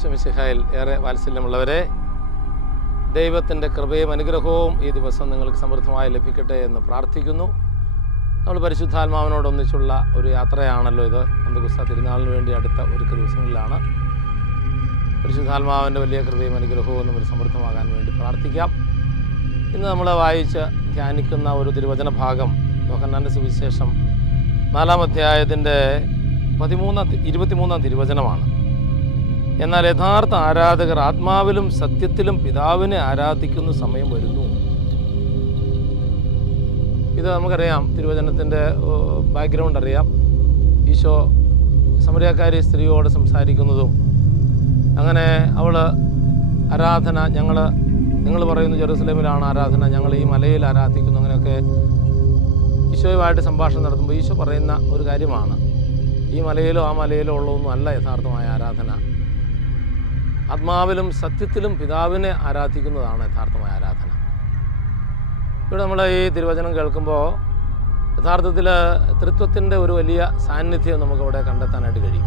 വിശ്വമിശിഹായിൽ ഏറെ വാത്സല്യമുള്ളവരെ ദൈവത്തിന്റെ കൃപയും അനുഗ്രഹവും ഈ ദിവസം നിങ്ങൾക്ക് സമൃദ്ധമായി ലഭിക്കട്ടെ എന്ന് പ്രാർത്ഥിക്കുന്നു. നമ്മൾ പരിശുദ്ധാത്മാവിനോടൊന്നിച്ചുള്ള ഒരു യാത്രയാണല്ലോ ഇത്. അന്തകുസ്ത തിരുനാളിന് വേണ്ടി അടുത്ത ഒരു ദിവസങ്ങളിലാണ്. പരിശുദ്ധാത്മാവിന്റെ വലിയ കൃപയും അനുഗ്രഹവും നമ്മൾ സമൃദ്ധമാകാൻ വേണ്ടി പ്രാർത്ഥിക്കാം. ഇന്ന് നമ്മൾ വായിച്ച് ധ്യാനിക്കുന്ന ഒരു തിരുവചന ഭാഗം യോഹന്നാന്റെ സുവിശേഷം നാലാം അധ്യായത്തിന്റെ പതിമൂന്നാം ഇരുപത്തിമൂന്നാം തിരുവചനമാണ്. എന്നാൽ യഥാർത്ഥ ആരാധകർ ആത്മാവിലും സത്യത്തിലും പിതാവിനെ ആരാധിക്കുന്ന സമയം വരുന്നു. ഇത് നമുക്കറിയാം. തിരുവചനത്തിന്റെ ബാക്ക്ഗ്രൗണ്ട് അറിയാം. ഈശോ സമരക്കാരി സ്ത്രീയോട് സംസാരിക്കുന്നതും. അങ്ങനെ അവൾ ആരാധന ഞങ്ങൾ നിങ്ങൾ പറയുന്നു ജെറുസലേമിലാണ് ആരാധന ഞങ്ങൾ ഈ മലയിൽ ആരാധിക്കുന്നു അങ്ങനെയൊക്കെ ഈശോയുമായിട്ട് സംഭാഷണം നടത്തുമ്പോൾ ഈശോ പറയുന്ന ഒരു കാര്യമാണ്. ഈ മലയിലോ ആ മലയിലോ ഉള്ളതൊന്നും അല്ല യഥാർത്ഥമായ ആരാധന. ആത്മാവിലും സത്യത്തിലും പിതാവിനെ ആരാധിക്കുന്നതാണ് യഥാർത്ഥമായ ആരാധന. ഇവിടെ നമ്മൾ ഈ തിരുവചനം കേൾക്കുമ്പോൾ യഥാർത്ഥത്തിൽ തൃത്വത്തിന്റെ ഒരു വലിയ സാന്നിധ്യം നമുക്കവിടെ കണ്ടെത്താനായിട്ട് കഴിയും.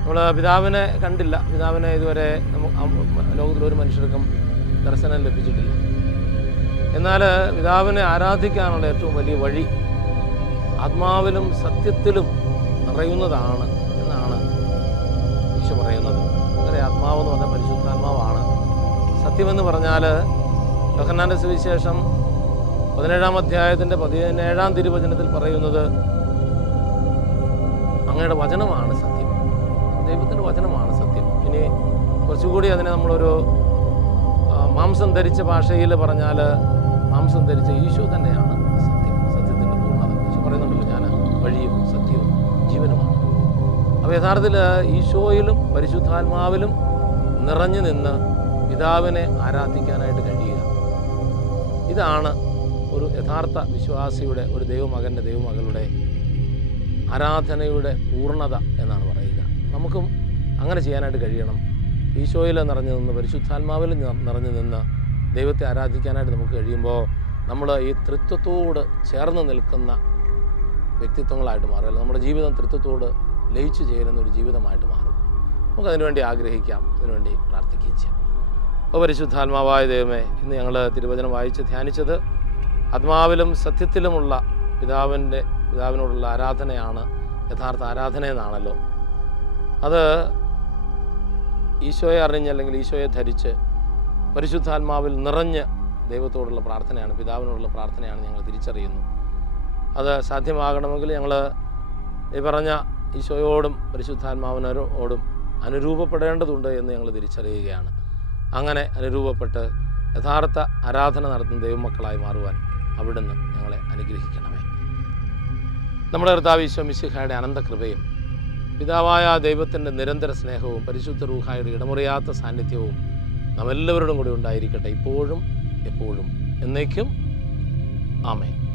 നമ്മൾ പിതാവിനെ കണ്ടില്ല. പിതാവിനെ ഇതുവരെ ലോകത്തിലൊരു മനുഷ്യർക്കും ദർശനം ലഭിച്ചിട്ടില്ല. എന്നാൽ പിതാവിനെ ആരാധിക്കാനുള്ള ഏറ്റവും വലിയ വഴി ആത്മാവിലും സത്യത്തിലും നിറയുന്നതാണ് ഈശോ പറയുന്നത്. അങ്ങനെ ആത്മാവെന്ന് പറഞ്ഞാൽ പരിശുദ്ധാത്മാവാണ്. സത്യമെന്ന് പറഞ്ഞാൽ യോഹന്നാന്റെ സുവിശേഷം പതിനേഴാം അധ്യായത്തിന്റെ പതിനേഴാം തിരുവചനത്തിൽ പറയുന്നത് അങ്ങയുടെ വചനമാണ് സത്യം. ദൈവത്തിന്റെ വചനമാണ് സത്യം. ഇനി കുറച്ചുകൂടി അതിനെ നമ്മളൊരു മാംസം ധരിച്ച ഭാഷയിൽ പറഞ്ഞാൽ മാംസം ധരിച്ച ഈശോ തന്നെയാണ് അപ്പോൾ യഥാർത്ഥത്തിൽ ഈശോയിലും പരിശുദ്ധാത്മാവിലും നിറഞ്ഞു നിന്ന് പിതാവിനെ ആരാധിക്കാനായിട്ട് കഴിയുക. ഇതാണ് ഒരു യഥാർത്ഥ വിശ്വാസിയുടെ ഒരു ദൈവമകന്റെ ദൈവമകളുടെ ആരാധനയുടെ പൂർണത എന്നാണ് പറയുക. നമുക്കും അങ്ങനെ ചെയ്യാനായിട്ട് കഴിയണം. ഈശോയിൽ നിറഞ്ഞു നിന്ന് പരിശുദ്ധാത്മാവിൽ നിറഞ്ഞു നിന്ന് ദൈവത്തെ ആരാധിക്കാനായിട്ട് നമുക്ക് കഴിയുമ്പോൾ നമ്മൾ ഈ തൃത്വത്തോട് ചേർന്ന് നിൽക്കുന്ന വ്യക്തിത്വങ്ങളായിട്ട് മാറുക. നമ്മുടെ ജീവിതം തൃത്വത്തോട് ലയിച്ചു ചേരുന്ന ഒരു ജീവിതമായിട്ട് മാറും. നമുക്ക് അതിനുവേണ്ടി ആഗ്രഹിക്കാം അതിനുവേണ്ടി പ്രാർത്ഥിക്കുകയും ചെയ്യാം. അപ്പോൾ പരിശുദ്ധാത്മാവായ ദൈവമേ ഇന്ന് ഞങ്ങൾ തിരുവചനം വായിച്ച് ധ്യാനിച്ചത് ആത്മാവിലും സത്യത്തിലുമുള്ള പിതാവിന്റെ പിതാവിനോടുള്ള ആരാധനയാണ് യഥാർത്ഥ ആരാധന എന്നാണല്ലോ. അത് ഈശോയെ അറിഞ്ഞ് അല്ലെങ്കിൽ ഈശോയെ ധരിച്ച് പരിശുദ്ധാത്മാവിൽ നിറഞ്ഞ് ദൈവത്തോടുള്ള പ്രാർത്ഥനയാണ് പിതാവിനോടുള്ള പ്രാർത്ഥനയാണ് ഞങ്ങൾ തിരിച്ചറിയുന്നു. അത് സാധ്യമാകണമെങ്കിൽ ഞങ്ങൾ ഈ പറഞ്ഞ ഈശോയോടും പരിശുദ്ധാത്മാവിനോടും അനുരൂപപ്പെടേണ്ടതുണ്ട് എന്ന് ഞങ്ങൾ തിരിച്ചറിയുകയാണ്. അങ്ങനെ അനുരൂപപ്പെട്ട് യഥാർത്ഥ ആരാധന നടത്തുന്ന ദൈവമക്കളായി മാറുവാൻ അവിടുന്ന് ഞങ്ങളെ അനുഗ്രഹിക്കണമേ. നമ്മുടെ കർത്താവ് ഈശോ മിശിഹായുടെ അനന്തകൃപയും പിതാവായ ദൈവത്തിന്റെ നിരന്തര സ്നേഹവും പരിശുദ്ധ റൂഹായുടെ ഇടമുറിയാത്ത സാന്നിധ്യവും നമ്മെല്ലാവരോടും കൂടി ഉണ്ടായിരിക്കട്ടെ ഇപ്പോഴും എപ്പോഴും എന്നേക്കും. ആമേ